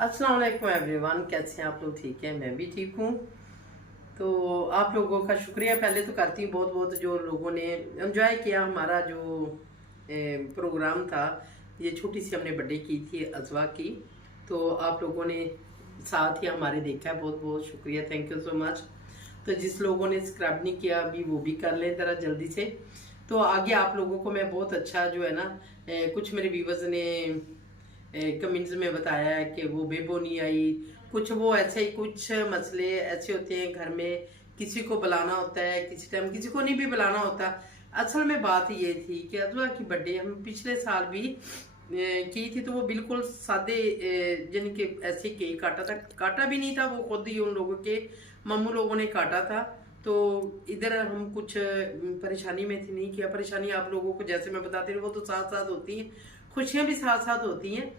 अस्सलाम वालेकुम एवरीवन, कैसे हैं आप लोग? ठीक है, मैं भी ठीक हूँ। तो आप लोगों का शुक्रिया पहले तो करती हूँ बहुत बहुत, जो लोगों ने एंजॉय किया हमारा जो प्रोग्राम था। ये छोटी सी हमने बर्थडे की थी अजवा की, तो आप लोगों ने साथ ही हमारे देखा है, बहुत बहुत शुक्रिया, थैंक यू सो मच। तो जिस लोगों ने सब्सक्राइब नहीं किया अभी वो भी कर लें ज़रा जल्दी से। तो आगे आप लोगों को मैं बहुत अच्छा जो है ना, कुछ मेरे व्यूवर्स ने कमेंट्स में बताया है कि वो बेबो नहीं आई, कुछ वो ऐसे ही कुछ मसले ऐसे होते हैं घर में, किसी को बुलाना होता है किसी टाइम, किसी को नहीं भी बुलाना होता। असल में बात ये थी कि अजवा की बर्थडे हम पिछले साल भी की थी, तो वो बिल्कुल सादे यानी कि ऐसे केक काटा था, काटा भी नहीं था, वो खुद ही उन लोगों के मम्मू लोगों ने काटा था। तो इधर हम कुछ परेशानी में थी, नहीं किया परेशानी आप लोगों को, जैसे मैं बताती हूँ वो तो साथ साथ होती हैं, खुशियाँ भी साथ साथ होती हैं।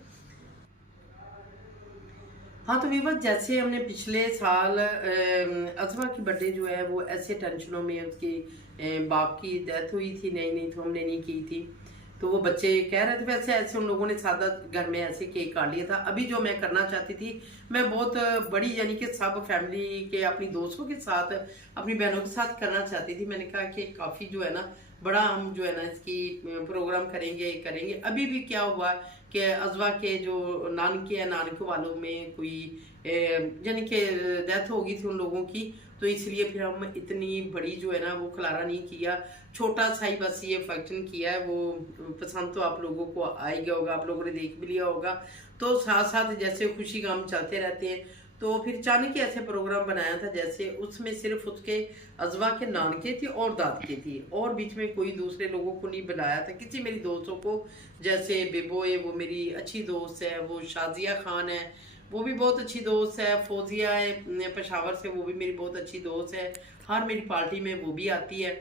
हाँ, तो वीवर जैसे हमने पिछले साल अजवा की बर्थडे जो है वो ऐसे टेंशनों में, उसके बाप की डेथ हुई थी, नहीं नहीं तो हमने नहीं की थी। तो वो बच्चे कह रहे थे, वैसे ऐसे उन लोगों ने सादा घर में ऐसे केक काट लिया था। अभी जो मैं करना चाहती थी, मैं बहुत बड़ी यानी कि सब फैमिली के अपनी दोस्तों के साथ, अपनी बहनों के साथ करना चाहती थी। मैंने कहा कि काफ़ी जो है ना बड़ा हम जो है ना इसकी प्रोग्राम करेंगे करेंगे। अभी भी क्या हुआ कि अजवा के जो नानके हैं, नानके वालों में कोई यानी कि डेथ हो गई थी उन लोगों की, तो इसलिए फिर हम इतनी बड़ी जो है ना वो खलारा नहीं किया, छोटा सा ही बस ये फंक्शन किया है। वो पसंद तो आप लोगों को आ ही गया होगा, आप लोगों ने देख भी लिया होगा। तो साथ साथ जैसे खुशी गम चलते रहते हैं, तो फिर अचानक ही ऐसे प्रोग्राम बनाया था जैसे उसमें सिर्फ उसके अजवा के नानके थी और दादके थी, और बीच में कोई दूसरे लोगों को नहीं बुलाया था, किसी मेरी दोस्तों को। जैसे बेबो है, वो मेरी अच्छी दोस्त है, वो शाजिया खान है, वो भी बहुत अच्छी दोस्त है, फौजिया है पेशावर से, वो भी मेरी बहुत अच्छी दोस्त है, हर मेरी पार्टी में वो भी आती है।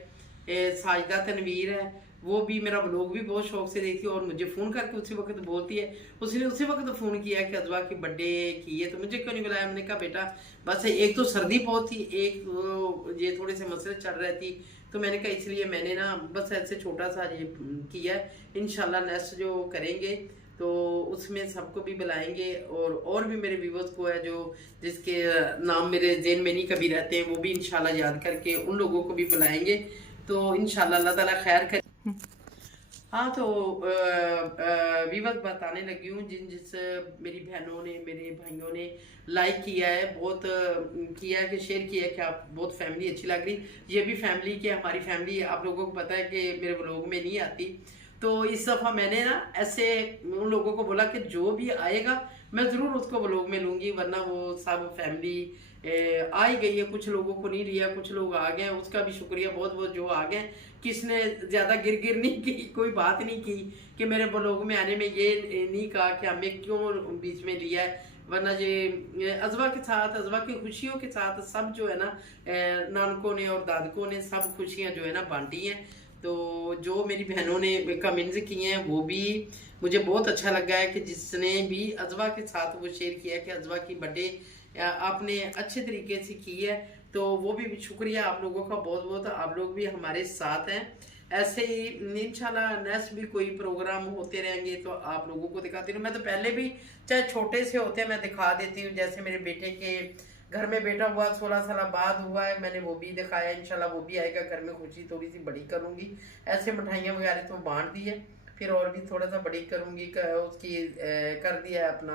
साजिदा तनवीर है, वो भी मेरा व्लॉग भी बहुत शौक से देखती है, और मुझे फ़ोन करके उसी वक्त बोलती है, उसने उसी वक्त फ़ोन किया कि अजवा की बर्थडे की है, तो मुझे क्यों नहीं बुलाया। मैंने कहा बेटा बस एक तो सर्दी बहुत थी, एक ये थोड़े से मसले चल रहे थी, तो मैंने कहा इसलिए मैंने ना बस ऐसे छोटा सा ये किया है। इंशाल्लाह नेक्स्ट जो करेंगे तो उसमें सबको भी बुलाएंगे, और भी मेरे व्यूवर्स को है जो जिसके नाम मेरे जेन में नहीं कभी रहते हैं, वो भी इंशाल्लाह याद करके उन लोगों को भी बुलाएंगे। तो इंशाल्लाह अल्लाह ताला खैर करे। हाँ, तो वीवर्स बताने लगी हूँ, जिन जिस मेरी बहनों ने मेरे भाइयों ने लाइक किया है, बहुत किया है कि शेयर किया है कि आप बहुत फैमिली अच्छी लग रही। ये भी फैमिली के हमारी फैमिली आप लोगों को पता है कि मेरे व्लॉग में नहीं आती, तो इस दफ़ा मैंने ना ऐसे उन लोगों को बोला कि जो भी आएगा मैं ज़रूर उसको व्लॉग में लूँगी, वरना वो सब फैमिली आ ही गई है। कुछ लोगों को नहीं लिया, कुछ लोग आ गए, उसका भी शुक्रिया बहुत बहुत जो आ गए। किसने ज़्यादा गिर गिर नहीं की, कोई बात नहीं की कि मेरे व्लॉग में आने में ये नहीं कहा कि हमें क्यों बीच में लिया है, वरना ये अजवा के साथ, अजवा की खुशियों के साथ सब जो है ना नानकों ने और दादकों ने सब खुशियाँ जो है ना बांटी हैं। तो जो मेरी बहनों ने कमेंट्स किए हैं वो भी मुझे बहुत अच्छा लगा है कि जिसने भी अजवा के साथ वो शेयर किया कि अजवा की बर्थडे आपने अच्छे तरीके से की है, तो वो भी शुक्रिया आप लोगों का बहुत बहुत। आप लोग भी हमारे साथ हैं, ऐसे ही इंशाल्लाह नेक्स्ट भी कोई प्रोग्राम होते रहेंगे तो आप लोगों को दिखाती हूँ। मैं तो पहले भी चाहे छोटे से होते हैं मैं दिखा देती हूँ, जैसे मेरे बेटे के घर में बेटा हुआ 16 साल बाद हुआ है, मैंने वो भी दिखाया। इंशाल्लाह वो भी आएगा, घर में खुशी थोड़ी सी बड़ी करूँगी, ऐसे मिठाइयाँ वगैरह तो बांट दी है, फिर और भी थोड़ा सा बड़ी करूँगी। उसकी कर दिया है अपना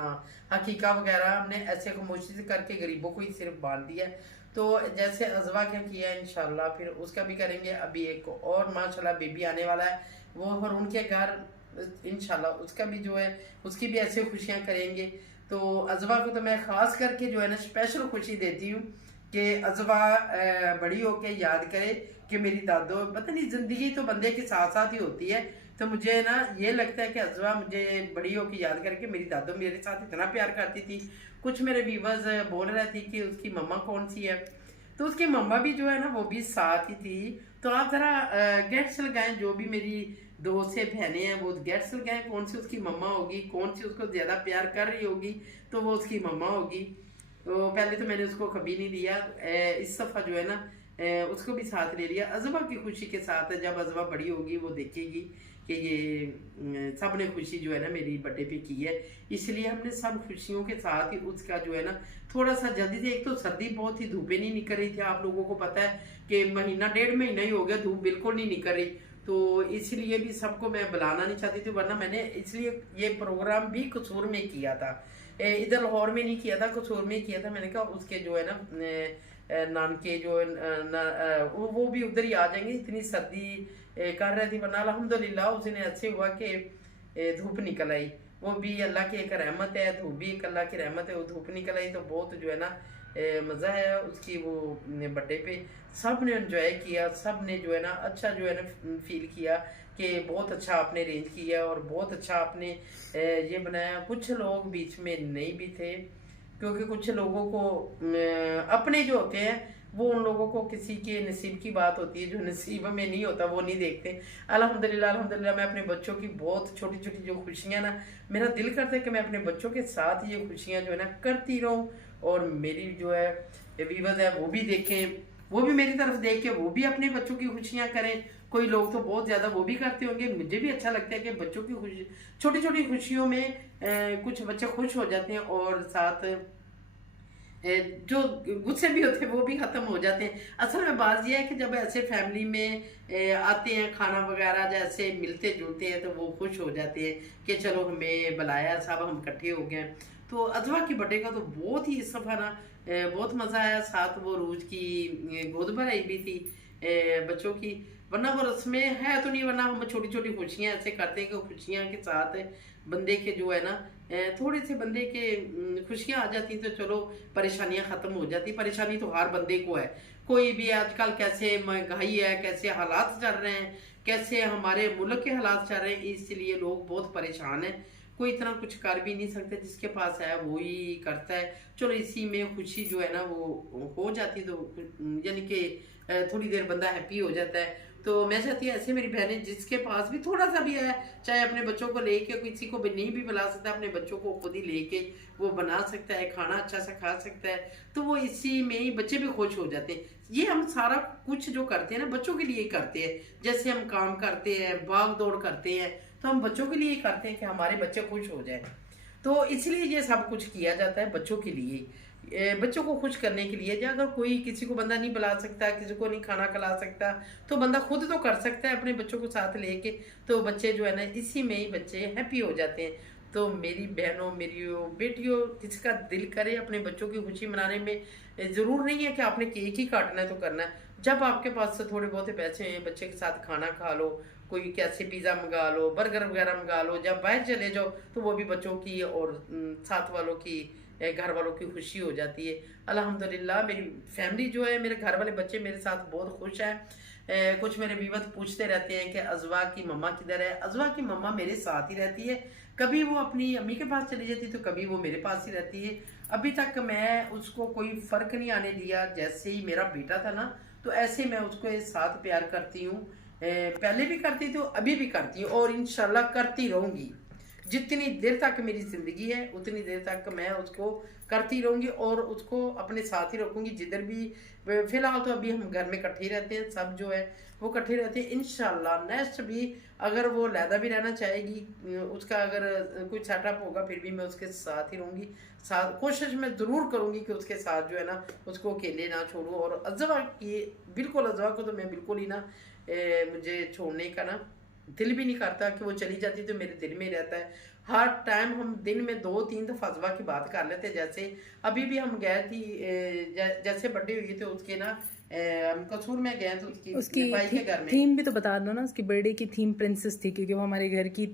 हकीका वगैरह, हमने ऐसे खामोशी से करके गरीबों को ही सिर्फ बांट दिया है। तो जैसे अजवा क्या किया है इंशाल्लाह फिर उसका भी करेंगे। अभी एक और माशाल्लाह बेबी आने वाला है, वो और उनके घर इंशाल्लाह उसका भी जो है उसकी भी ऐसे खुशियाँ करेंगे। तो अजवा को तो मैं ख़ास करके जो है ना स्पेशल खुशी देती हूँ कि अजवा बड़ी होके याद करे कि मेरी दादो, पता नहीं ज़िंदगी तो बंदे के साथ साथ ही होती है, तो मुझे ना ये लगता है कि अजवा मुझे बड़ी होकर याद करके मेरी दादो मेरे साथ इतना प्यार करती थी। कुछ मेरे व्यूवर्स बोल रहे थे कि उसकी मम्मा कौन सी है, तो उसकी मम्मा भी जो है ना वो भी साथ ही थी। तो आप जरा गेट्स लगाएं, जो भी मेरी दो से बहनें हैं वो गेट्स लगाएं, कौन सी उसकी मम्मा होगी, कौन सी उसको ज्यादा प्यार कर रही होगी, तो वो उसकी मम्मा होगी। तो पहले तो मैंने उसको कभी नहीं दिया, इस दफा जो है ना उसको भी साथ ले लिया। अजवा की खुशी के साथ, जब अजवा बड़ी होगी वो देखेगी कि ये सब ने खुशी जो है ना मेरी बर्थडे पे की है, इसलिए हमने सब खुशियों के साथ ही उसका जो है ना थोड़ा सा जल्दी से, एक तो सर्दी बहुत ही, धूपें नहीं निकल रही थी, आप लोगों को पता है कि महीना 1.5 महीना ही हो गया धूप बिल्कुल नहीं निकल रही। तो इसलिए भी सबको मैं बुलाना नहीं चाहती थी, वरना मैंने इसलिए ये प्रोग्राम भी कसूर में किया था, इधर लाहौर में नहीं किया था, कसूर में किया था। मैंने कहा उसके जो है ना नानके जो वो भी उधर ही आ जाएंगे, इतनी सर्दी कर रही थी, वरना अल्हम्दुलिल्लाह उस दिन अच्छे हुआ कि धूप निकल आई। वो भी अल्लाह की एक रहमत है, धूप भी एक अल्लाह की रहमत है, वो धूप निकल आई तो बहुत जो है ना मज़ा आया उसकी वो बर्थडे पे। सब ने एंजॉय किया, सब ने जो है ना अच्छा जो है ना फील किया कि बहुत अच्छा आपने अरेंज किया और बहुत अच्छा आपने ये बनाया। कुछ लोग बीच में नहीं भी थे, क्योंकि कुछ लोगों को अपने जो होते हैं वो उन लोगों को किसी के नसीब की बात होती है, जो नसीब में नहीं होता वो नहीं देखते। अल्हम्दुलिल्लाह अल्हम्दुलिल्लाह मैं अपने बच्चों की बहुत छोटी छोटी जो खुशियाँ ना, मेरा दिल करता है कि मैं अपने बच्चों के साथ ये खुशियाँ जो है ना करती रहूँ, और मेरी जो है व्यूअर्स है वो भी देखें, वो भी मेरी तरफ देख के वो भी अपने बच्चों की खुशियाँ करें। कोई लोग तो बहुत ज़्यादा वो भी करते होंगे, मुझे भी अच्छा लगता है कि बच्चों की खुशी, छोटी छोटी खुशियों में कुछ बच्चे खुश हो जाते हैं, और साथ जो गुस्से भी होते हैं वो भी खत्म हो जाते हैं। असल में बात यह है कि जब ऐसे फैमिली में आते हैं, खाना वगैरह जैसे मिलते जुलते हैं, तो वो खुश हो जाते हैं कि चलो हमें बुलाया, सब हम इकट्ठे हो गए। तो अजवा की बर्थडे का तो बहुत ही इस दफा ना बहुत मज़ा आया, साथ वो रूज की गोद भराई भी थी बच्चों की, वरना वो रस्में है तो नहीं, वरना हम छोटी छोटी खुशियाँ ऐसे करते हैं कि खुशियाँ के साथ बंदे के जो है ना थोड़े से बंदे के खुशियाँ आ जाती तो चलो परेशानियाँ ख़त्म हो जाती। परेशानी तो हर बंदे को है, कोई भी आजकल कैसे महंगाई है, कैसे हालात चल रहे हैं, कैसे हमारे मुल्क के हालात चल रहे हैं, इसलिए लोग बहुत परेशान हैं। कोई इतना कुछ कर भी नहीं सकता, जिसके पास है वो ही करता है। चलो इसी में खुशी जो है ना वो हो जाती, तो यानी कि थोड़ी देर बंदा हैप्पी हो जाता है। तो मैं चाहती हूँ ऐसे मेरी बहनें जिसके पास भी थोड़ा सा भी है, चाहे अपने बच्चों को लेके, किसी को भी नहीं भी बुला सकता, अपने बच्चों को खुद ही लेके वो बना सकता है, खाना अच्छा सा खा सकता है, तो वो इसी में ही बच्चे भी खुश हो जाते हैं। ये हम सारा कुछ जो करते हैं ना बच्चों के लिए ही करते हैं, जैसे हम काम करते हैं, भाग दौड़ करते हैं, तो हम बच्चों के लिए ही करते हैं कि हमारे बच्चे खुश हो जाए। तो इसलिए ये सब कुछ किया जाता है बच्चों के लिए, बच्चों को खुश करने के लिए। अगर कोई किसी को बंदा नहीं बुला सकता, किसी को नहीं खाना खिला सकता, तो बंदा खुद तो कर सकता है अपने बच्चों को साथ लेके, तो बच्चे जो है ना इसी में ही बच्चे हैप्पी हो जाते हैं। तो मेरी बहनों, मेरी बेटियों, जिसका दिल करे अपने बच्चों की खुशी मनाने में, ज़रूर नहीं है कि आपने केक ही काटना है तो करना है। जब आपके पास से थोड़े बहुत पैसे हैं, बच्चे के साथ खाना खा लो, कोई कैसे पिज़्ज़ा मंगा लो, बर्गर वगैरह मंगा लो, जब बाहर चले जाओ तो वो भी बच्चों की और साथ वालों की, घर वालों की खुशी हो जाती है। अल्हम्दुलिल्लाह मेरी फैमिली जो है, मेरे घर वाले बच्चे मेरे साथ बहुत खुश हैं। कुछ मेरे व्यूअर्स पूछते रहते हैं कि अजवा की मम्मा किधर है। अजवा की मम्मा मेरे साथ ही रहती है, कभी वो अपनी अम्मी के पास चली जाती तो कभी वो मेरे पास ही रहती है। अभी तक मैं उसको कोई फ़र्क नहीं आने दिया, जैसे ही मेरा बेटा था ना तो ऐसे मैं उसको साथ प्यार करती हूँ, पहले भी करती थी, अभी भी करती हूँ, और इंशाल्लाह करती रहूँगी। जितनी देर तक मेरी ज़िंदगी है उतनी देर तक मैं उसको करती रहूँगी और उसको अपने साथ ही रखूँगी जिधर भी। फ़िलहाल तो अभी हम घर में इकट्ठे रहते हैं, सब जो है वो इकट्ठे रहते हैं। इंशाल्लाह नेक्स्ट भी अगर वो लैदा भी रहना चाहेगी, उसका अगर कोई सेटअप होगा, फिर भी मैं उसके साथ ही रहूँगी। साथ कोशिश मैं ज़रूर करूँगी कि उसके साथ जो है ना उसको अकेले ना छोड़ूँ। और अजवा की बिल्कुल, अजवा को तो मैं बिल्कुल ही ना मुझे छोड़ने का ना दिल भी नहीं करता कि वो चली जाती, तो मेरे दिल में रहता है। हर टाइम हम दिन में 2-3 दफ़ा अजवा की बात कर लेते हैं। जैसे अभी भी हम गए थी, जैसे बर्थडे हुई थी उसके ना, हम कसूर में गए थे उसकी भाई के घर में। थीम भी तो बता दो ना, उसकी बर्थडे की थीम प्रिंसेस थी, क्योंकि वो हमारे घर की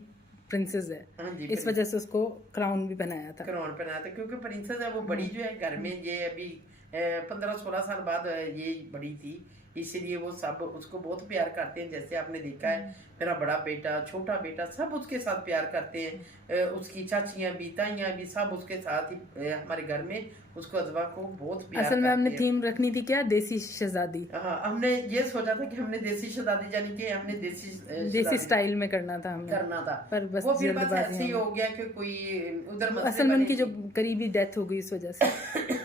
प्रिंसेस है। हाँ जी, इस वजह से उसको क्राउन भी पहनाया था। क्राउन पहनाया था क्योंकि प्रिंसेस है वो बड़ी जो है घर में, ये अभी 15-16 साल बाद ये बड़ी थी, इसीलिए वो सब उसको बहुत प्यार करते हैं। जैसे आपने देखा है मेरा बड़ा बेटा, छोटा बेटा, सब उसके साथ प्यार करते हैं। उसकी चाचियां भी, ताइयां भी, सब उसके साथ ही हमारे घर में उसको अजवा को बहुत प्यार असल में करते हमने हैं। थीम रखनी थी क्या, देसी शहजादी। हाँ, हमने ये सोचा था कि हमने देसी शहजादी, यानी कि हमने देसी देसी स्टाइल में करना था हमें, करना था, पर बस वो फिर बस जल्दबाजी ऐसे ही में। हो गया कि कोई उधर मसले असल में बने उनकी जो कि- करीबी डेथ हो गई इस वजह से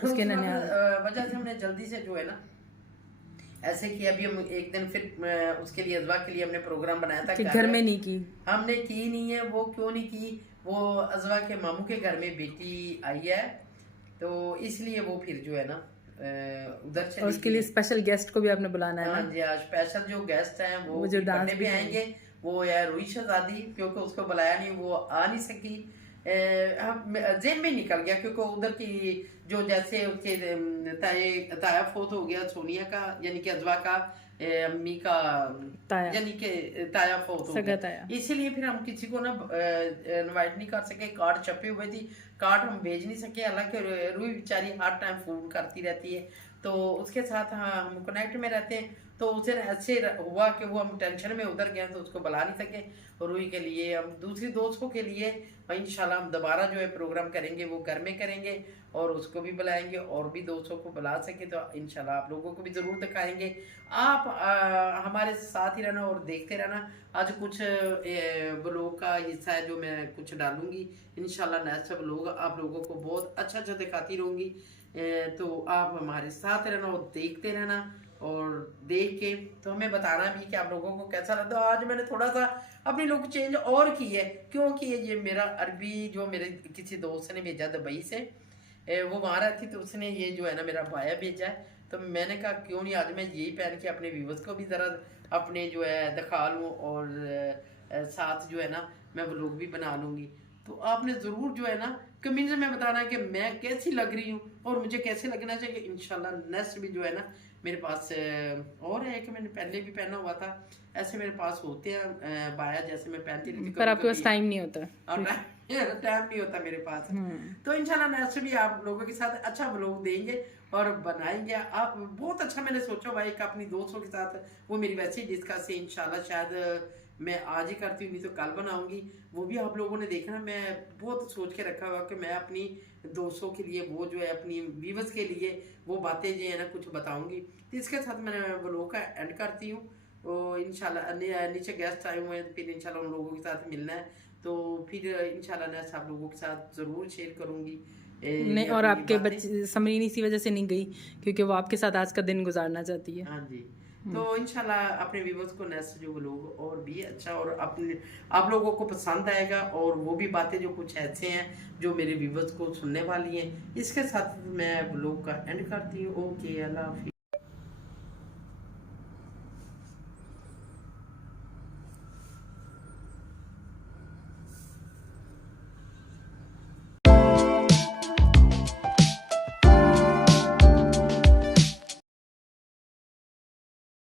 उसके ननिहाल। वजह से हमने जल्दी से जो है ना ऐसे किया। अभी हम एक दिन फिर उसके लिए अजवा के लिए हमने प्रोग्राम बनाया था कि घर में नहीं की। हमने की नहीं है। वो क्यों नहीं की? वो अजवा के मामू के घर में बेटी आई है, तो इसलिए वो फिर जो है ना उधर चली और उसके गई। लिए स्पेशल गेस्ट को भी आपने बुलाना है हाँ ना। जी, आज स्पेशल जो गेस्ट हैं वो जो भी डांस बर्थडे पे भी आएंगे। वो है रुई शहजादी, क्योंकि उसको बुलाया नहीं, वो आ नहीं सकी। जेब में निकल गया, क्योंकि उधर की जो जैसे उसके ताया फोत हो गया सोनिया का, यानी कि अजवा का अम्मी का ताया। यानी कि ताया फोत हो सगा गया, ताया। इसीलिए फिर हम किसी को ना इनवाइट नहीं कर सके। कार्ड छपे हुए थी, कार्ड हम भेज नहीं सके। हालांकि रूही बेचारी हर टाइम फोन करती रहती है, तो उसके साथ हाँ हम कनेक्ट में रहते हैं। तो उसे ऐसे हुआ कि वो हम टेंशन में उधर गए तो उसको बुला नहीं सके। और रूही के लिए हम दूसरी दोस्तों के लिए इंशाल्लाह हम दोबारा जो है प्रोग्राम करेंगे, वो घर में करेंगे और उसको भी बुलाएंगे और भी दोस्तों को बुला सके तो इंशाल्लाह आप लोगों को भी ज़रूर दिखाएंगे। आप हमारे साथ ही रहना और देखते रहना। आज कुछ ब्लॉग का हिस्सा है जो मैं कुछ डालूंगी इंशाल्लाह। नेक्स्ट ब्लॉग आप लोगों को बहुत अच्छा अच्छा दिखाती रहूँगी, तो आप हमारे साथ रहना और देखते रहना। और देख के तो हमें बताना भी कि आप लोगों को कैसा लगता है। आज मैंने थोड़ा सा अपनी लुक चेंज और की है, क्योंकि ये मेरा अरबी जो मेरे किसी दोस्त ने भेजा दुबई से, वो वहाँ रहती, तो उसने ये जो है ना मेरा बाया भेजा है। तो मैंने कहा क्यों नहीं आज मैं यही पहन के अपने व्यूवर्स को भी ज़रा अपने जो है दिखा लूँ, और साथ जो है ना मैं व्लॉग भी बना लूँगी। तो आपने ज़रूर जो है ना कमेंट्स में बताना कि मैं कैसी लग रही हूँ और मुझे कैसे लगना चाहिए। इंशाल्लाह नेक्स्ट भी जो है ना मेरे पास और है कि मैंने पहले भी पहना हुआ था, ऐसे मेरे पास होते हैं बाया जैसे मैं पहनती रहती। पर आपके पास टाइम नहीं होता, टाइम नहीं होता मेरे पास। तो इंशाल्लाह नेक्स्ट भी आप लोगों के साथ अच्छा व्लॉग देंगे और बनाएंगे। आप बहुत अच्छा मैंने सोचा भाई कि अपनी दोस्तों के साथ वो मेरी वैसी डिस्कस है, इंशाल्लाह शायद मैं आज ही करती हूँ, नहीं तो कल बनाऊंगी। वो भी आप लोगों ने देखना। मैं बहुत सोच के रखा हुआ कि मैं अपनी दोस्तों के लिए, वो जो है अपनी व्यूअर्स के लिए वो बातें जो है ना कुछ बताऊंगी। तो इसके साथ मैं व्लॉग का एंड करती हूँ। तो इंशाल्लाह नीचे गेस्ट आए हुए हैं, फिर इंशाल्लाह उन लोगों के साथ मिलना है, तो फिर इंशाल्लाह नेक्स्ट आप लोगों के साथ ज़रूर शेयर करूँगी। नहीं, और आपके बच्चे समरीन इसी वजह से नहीं गई क्योंकि वो आपके साथ आज का दिन गुजारना चाहती है। हाँ जी, तो इंशाल्लाह अपने व्यूवर्स को नेक्स्ट जो व्लॉग और भी अच्छा और अपने आप लोगों को पसंद आएगा, और वो भी बातें जो कुछ ऐसे हैं जो मेरे व्यूवर्स को सुनने वाली हैं। इसके साथ मैं व्लॉग का एंड करती हूँ। ओके, अल्लाह हाफिज़।